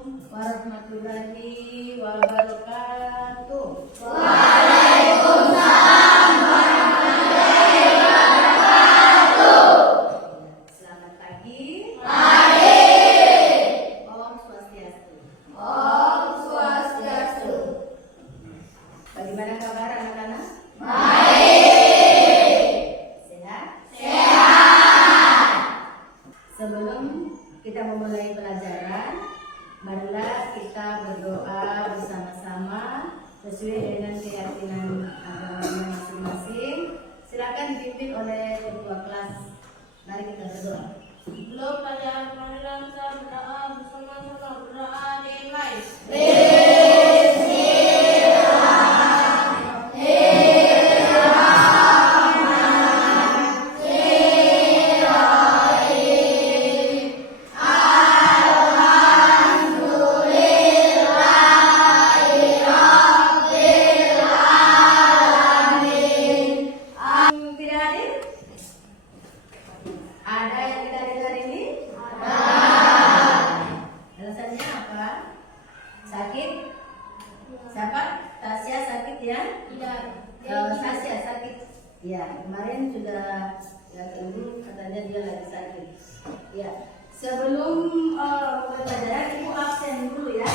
warahmatullahi wabarakatuh. Waalaikumsalam warahmatullahi wabarakatuh. Selamat pagi. Pagi. Om Swastiastu. Om Swastiastu. Bagaimana kabar anak-anak? Baik. Sehat? Sehat. Sebelum kita memulai pelajaran, marilah kita berdoa bersama-sama sesuai dengan keyakinan agama masing-masing. Silakan dipimpin oleh ketua kelas. Mari kita berdoa. Belum pelajaran marilah kita berdoa bersama-sama, berdoa dimulai. Tidak hadir? Ada yang tidak hadir hari ini? Alasannya apa? Sakit? Siapa? Tasya sakit ya? Tasya sakit. Ya, kemarin sudah ya ibu katanya dia lagi sakit. Ya, sebelum pelajaran ibu absen dulu ya.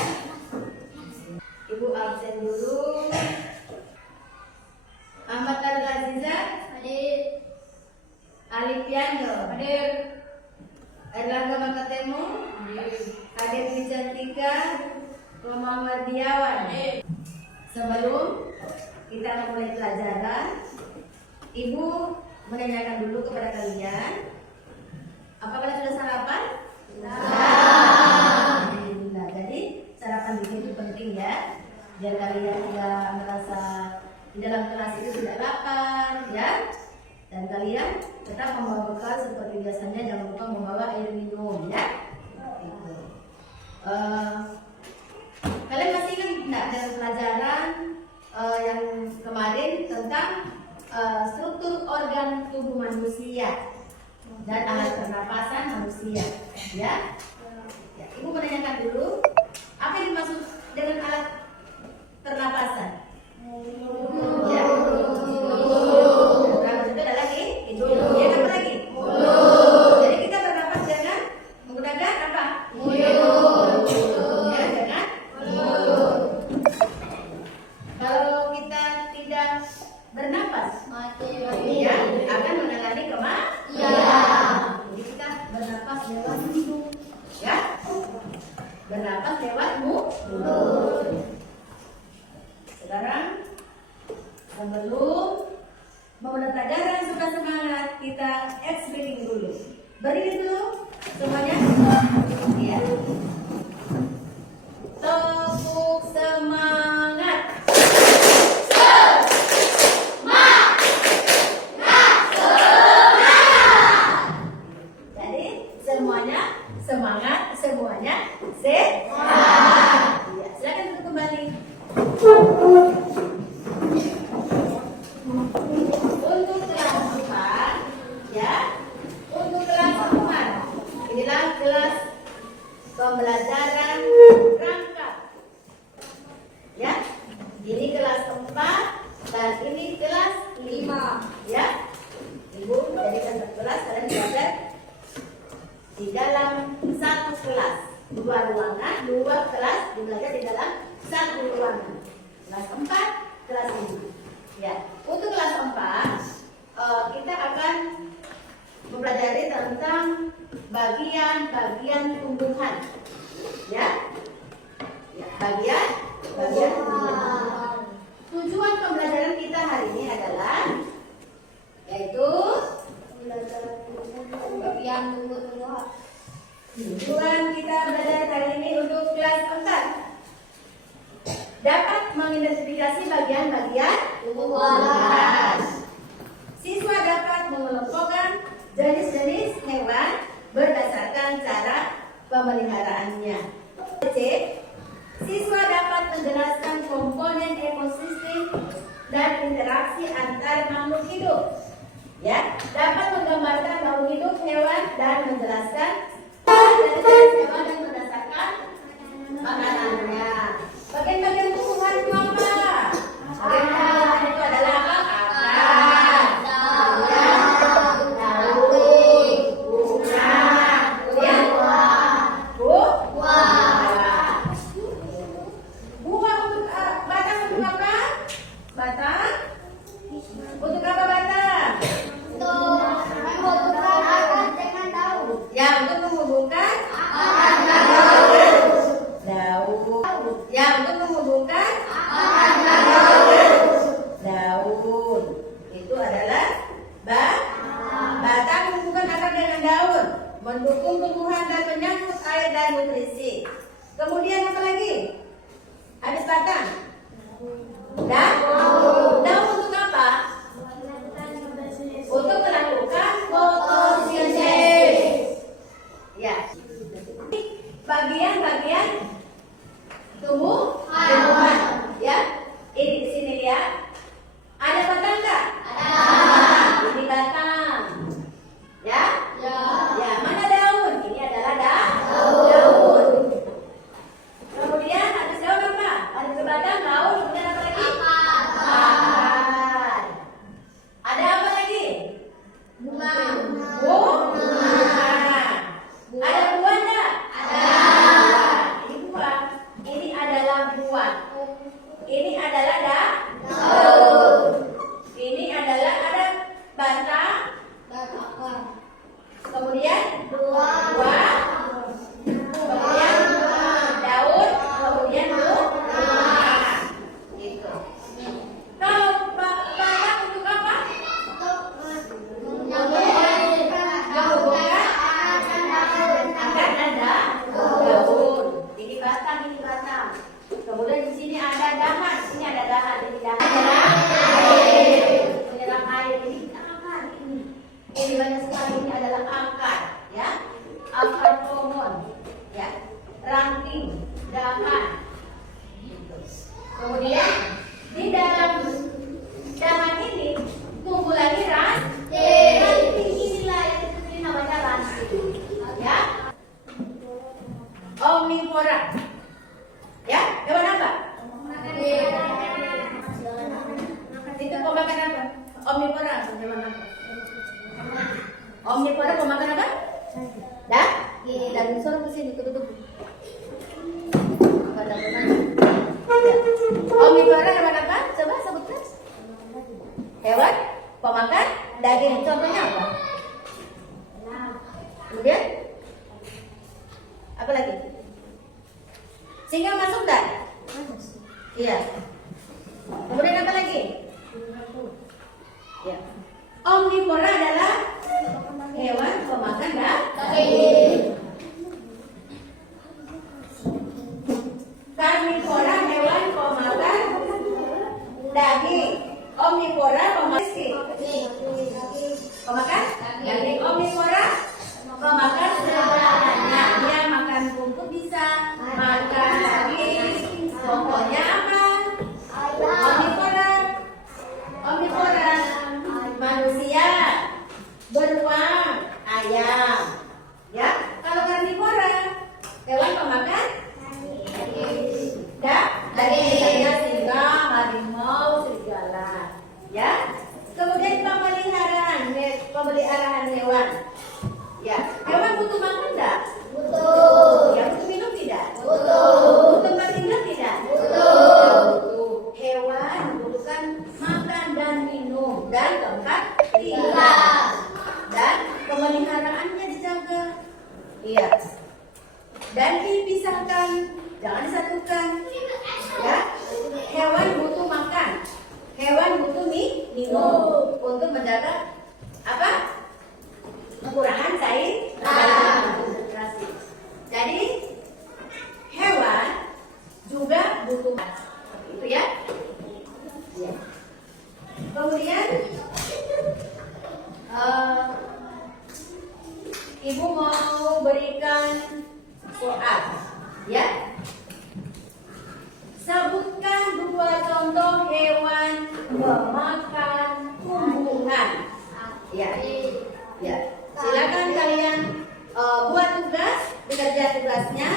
Ibu absen dulu. Ahmad Al-Aziza Hadir. Alifiando hadir. Erlangga Makatemu hadir. Wicantika Muhammad Diawan. Sebelum kita memulai pelajaran, Ibu menanyakan dulu kepada kalian, apakah sudah sarapan? Alhamdulillah. Jadi sarapan itu penting ya, biar kalian tidak merasa di dalam kelas itu tidak lapar ya, dan kalian tetap membawa bekal seperti biasanya. Jangan lupa membawa air minum ya. Gitu. Kalian masih ingat tidak dari pelajaran yang kemarin tentang struktur organ tubuh manusia dan alat pernapasan manusia ya? Ya, Ibu menanyakan dulu, apa yang dimaksud dengan alat pernapasan? Ya. Nah, itu ada lagi, hidung. Ya, apa lagi? Jadi kita bernapas dengan menggunakan apa? Ya, dengan kalau kita tidak bernapas, ya akan mengalami kematian. Jadi kita bernapas lewat hidung, ya. Bernapas lewat mulut. Sekarang sebelum memulai pelajaran suka semangat, kita ex-breathing dulu. Berdiri dulu semuanya. Ya. Tepuk semangat. Jadi semuanya semangat, semuanya sehat. Ya, silakan duduk kembali. Untuk kelas 4, ya. Untuk kelas 4, inilah kelas pembelajaran rangkap. Ya. Ini kelas 4 dan ini kelas 5, ya. Ibu menjadikan satu kelas, kalian belajar di dalam satu kelas, dua ruangan, dua kelas belajar di dalam satu ruangan. Kelas 4, kelas 5. Ya, untuk kelas 4 kita akan mempelajari tentang bagian-bagian tumbuhan. Ya, bagian tumbuhan. Tujuan pembelajaran kita hari ini adalah yaitu Bagian tumbuh-tumbuhan. tujuan kita belajar hari ini untuk kelas 4 dapat mengidentifikasi bagian-bagian Tumbuhan. Siswa dapat mengelompokkan jenis-jenis hewan berdasarkan cara pemeliharaannya. C. Siswa dapat menjelaskan komponen ekosistem dan interaksi antar makhluk hidup. Ya, dapat menggambarkan makhluk hidup hewan dan menjelaskan jenis hewan yang berdasarkan Kemudian apa lagi? Habis batang. Daun. Daun untuk apa? Untuk melakukan fotosintesis. Ya. Bagian-bagian tubuh hewan. Ya. Ini di sini lihat. Ada batang nggak? Ada. Ini batang. Ya. Ya. Mana daun? Ini adalah daun. Kemudian habis daun apa? Habis batang daun. Kemudian apa lagi? Akar. Ada apa lagi? Bunga. Bunga. Ada buah enggak? Ada. Ini buah. Ini adalah buah. Ini adalah daun. Ini adalah ada batang. Dan akar. Kemudian Buah. buah. Kemudian daun. Kemudian bunga. Gitu. Kalau batang untuk apa? Akar dan daun. Ini batang, ini batang. Kemudian di sini ada dahan. Ini ada dahan. Ini dahan. Menyerap air. Ini akar ini. Ini banyak sekali. Ini adalah akar, ya. Akar pohon, ya. Ranting, dahan. Gitu. Kemudian di dalam dahan ini tumbuh lagi ranting. Ranting inilah yang ini namanya ranting, ya. Omnivora. Ya, hewan apa? Itu pemakan apa? Omnivora, hewan apa? Omnivora pemakan apa? Dah? Dinosaur ke sini, tutup. Omnivora hewan apa? Coba sebutkan. Hewan pemakan daging. Contohnya apa? Kemudian apa lagi? Singa masuk enggak? Iya. Kemudian apa lagi? Ya. Omnivora adalah hewan pemakan daging. Karnivora hewan pemakan daging. Omnivora pemakan daging. Omnivora pemakan segalanya. Dia makan rumput bisa, makan daging. Pokoknya apa? Omnivora manusia, beruang, ayam. Ya, kalau karnivora hewan pemakan daging, misalnya singa, harimau, serigala. Ya. Kemudian pemeliharaan hewan. Ya, hewan butuh makan enggak? Butuh. Ya, butuh minum tidak? Butuh. Butuh tempat tinggal tidak? Butuh. Hewan membutuhkan makan dan minum dan tempat tinggal. Dan pemeliharaannya dijaga. Iya. Dan dipisahkan, jangan disatukan. Ya. Hewan butuh makan. Hewan butuh minum untuk menjaga apa? Kekurangan cairan konsentrasi. Jadi hewan juga butuh itu ya. Ya. Kemudian ibu mau berikan soal, ya. Sebutkan 2 contoh hewan pemakan tumbuhan. Ya. Ya. Silakan kalian buat tugas, bekerja tugasnya.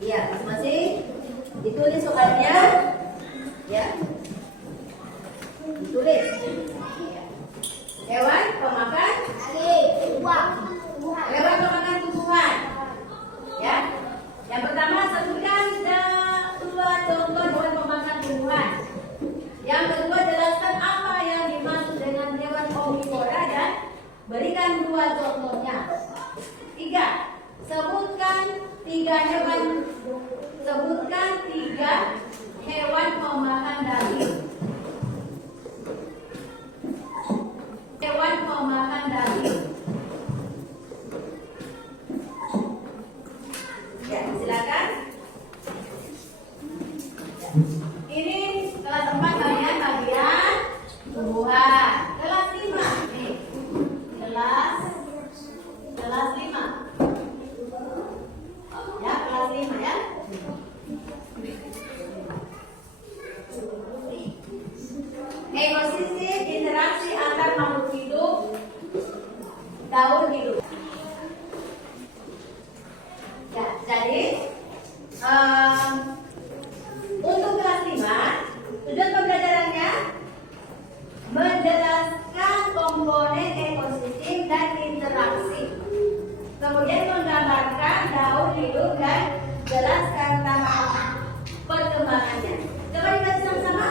Ya, masing-masing ditulis soalnya. Ya. Ditulis. Ya. Hewan pemakan hewan pemakan tumbuhan. Ya. Yang pertama sebutkan 2 contoh hewan pemakan tumbuhan. Yang kedua jelaskan apa yang dimaksud dengan hewan omnivora dan berikan 2 contohnya. 3. Sebutkan 3 hewan pemakan daging. Hewan pemakan daging. Ya, silakan. jelaskan tentang perkembangannya. Coba dibaca sama-sama.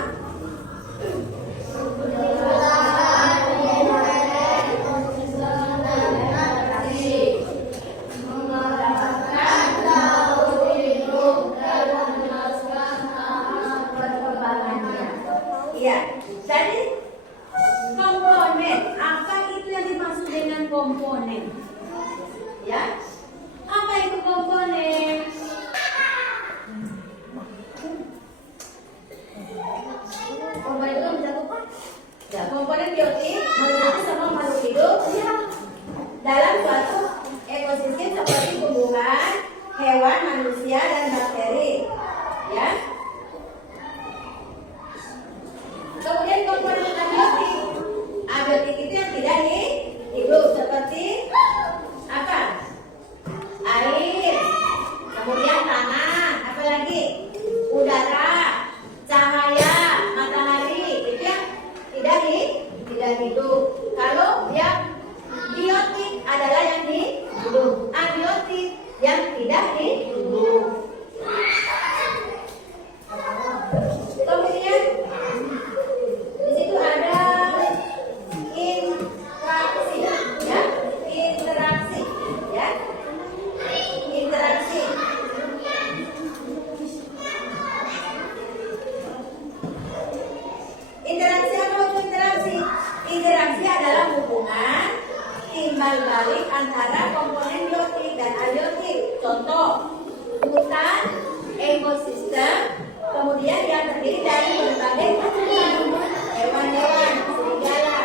Perkembangannya. Iya. Jadi komponen, apa itu yang dimaksud dengan komponen? Ya, apa itu komponen? Komponen itu bisa apa? Ya, komponen biotik berhubungan sama makhluk hidup ya, dalam suatu ekosistem seperti tumbuhan, hewan, manusia, dan bakteri. Ya. Kemudian komponen abiotik. Abiotik itu yang tidak hidup seperti apa? Air, kemudian tanah, apa lagi? Udara, cahaya, matahari, itu yang tidak hidup. Kalau yang biotik adalah yang hidup, abiotik yang tidak hidup. Kemudian di situ ada interaksi, ya, interaksi, ya, interaksi. Interaksi apa itu interaksi? Interaksi adalah hubungan timbal balik antara komponen biotik dan abiotik. Contoh, hutan, ekosistem, kemudian yang terdiri dari berbagai tumbuhan, hewan-hewan, serigala,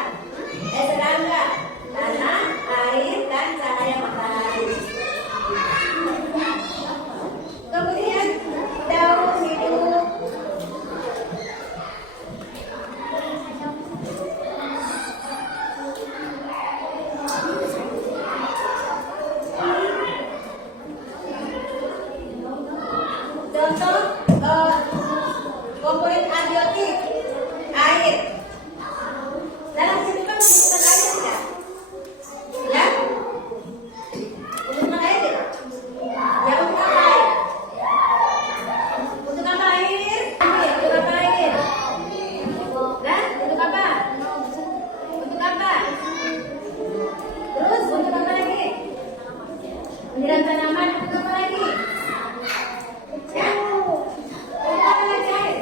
serangga, tanah, air, dan cahaya matahari. Kemudian daun hidup. Contoh komponen abiotik, air. Dalam kehidupan membutuhkan air tidak? Ya? Membutuhkan air tidak? Ya, untuk apa air? Untuk apa air? Untuk apa air? Dan untuk apa? Untuk apa? Terus untuk apa lagi? Menyiram tanaman, untuk apa lagi? Ya? Untuk apa lagi air?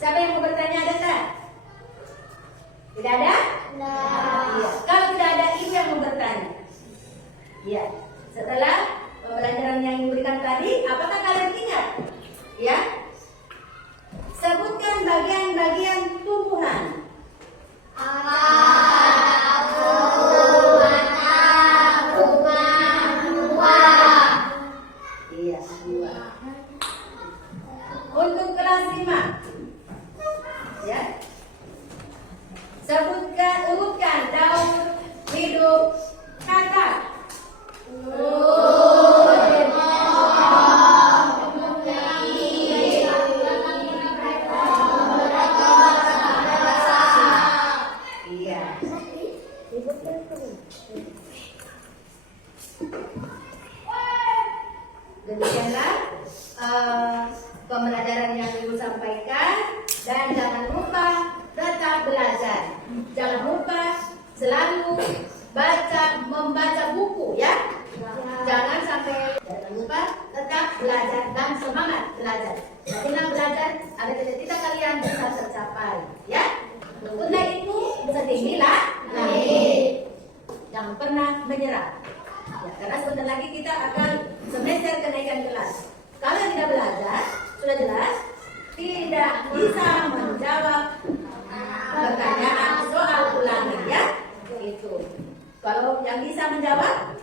Siapa yang mau bertanya, ada tak? Tidak ada? Iya. Kalau tidak ada, ibu yang mau bertanya. Iya. Setelah pembelajaran yang diberikan tadi, apakah kalian ingat? Ya. Sebutkan bagian-bagian tumbuhan. Iya, dua. Untuk kelas 5. Ya. Urutkan daun hidup kakak. Iya. Demikianlah pembelajaran yang ibu sampaikan, dan jangan lupa tetap belajar. Jangan lupa selalu membaca buku ya. Jangan sampai, jangan lupa tetap belajar dan semangat belajar. Rajinlah belajar agar cita-cita kalian bisa tercapai ya. Untuk itu setinggilah langit. Jangan pernah menyerah. Ya, karena sebentar lagi kita akan semester kenaikan kelas. Kalau tidak belajar, sudah jelas tidak bisa menjawab pertanyaan soal ulangan ya. Itu. Kalau yang bisa menjawab